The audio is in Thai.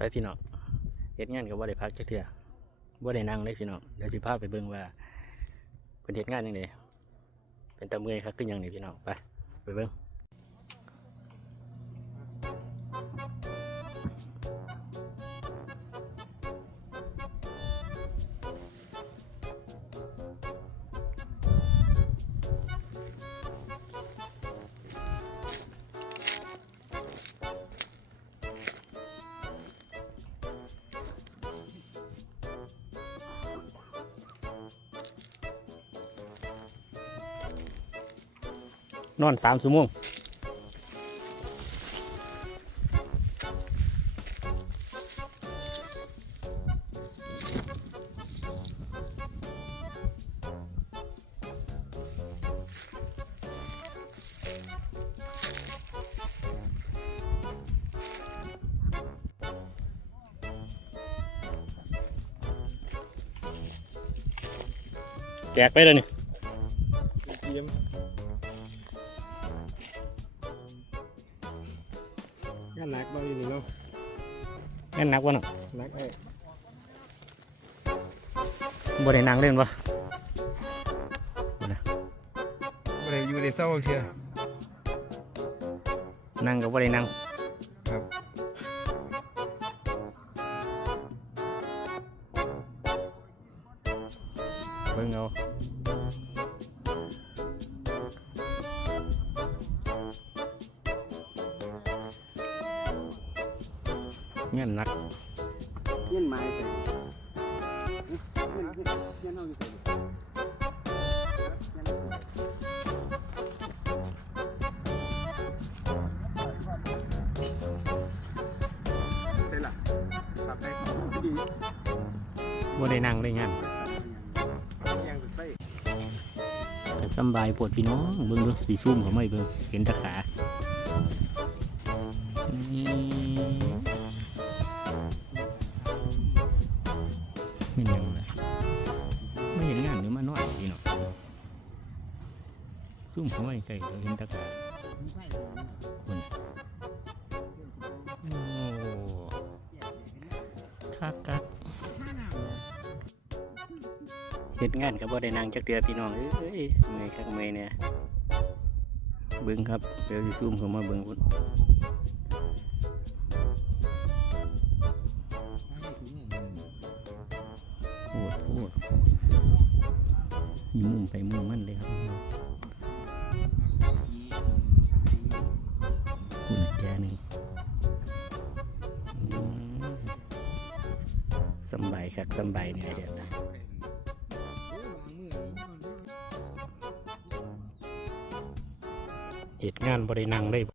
ไปพี่น้องเฮ็ดงานก็บ่ได้พักจักเทื่อบ่ได้นั่งเลยพี่น้องเดี๋ยวสิพาไปเบิ่งว่าเป็นเฮ็ดงานยังไงเป็นตาเมื่อยครับขึ้นยังนี่พี่น้องไปไปเบิ่ง นอน3ชั่วโมงแจกไปแล้วนี่ เยี่ยมงานหนักบ้างอยู่นี่เนาะแน่นหนักวะเนาะหนักไอ้บ่ได้นั่งเล่นวะบ่ได้อยู่ในเศร้าเชียนั่งก็บ่ได้นั่งครับเบิ่งเอา เงี้ยหนักเงี้ยไม้ไปเงี้ยเงี้ยเงี้ยเอาอยู่ใส่ได้ล่ะครับได้ดีบ่ได้นั่งเลยงานยังสุดไปก็สำบายปวดพี่น้องเบิ่งดูสีซุ่มเขาไม่เบิ่งเห็นแตะขา ไม่ยังเลยไม่เห็นงานหรือมานอนพี่น้องซุ่มเขาไม่ใจเขาเห็นแตะขาคุณโอ้คักคักเฮ็ดงานกับบ่ได้นั่งจักเดือพี่น้องเอ้ยเมื่อยคักเมื่อยเนี่ยเบิ่งครับเดี๋ยวสิซูมเขามาเบิ่งพุ่น โอ้โหมีมุมไปมุมมันเลยครับคุณแกหนึ่งสบายคักสบายเนี่ยเดี๋ยวเหตุงานบรินังได้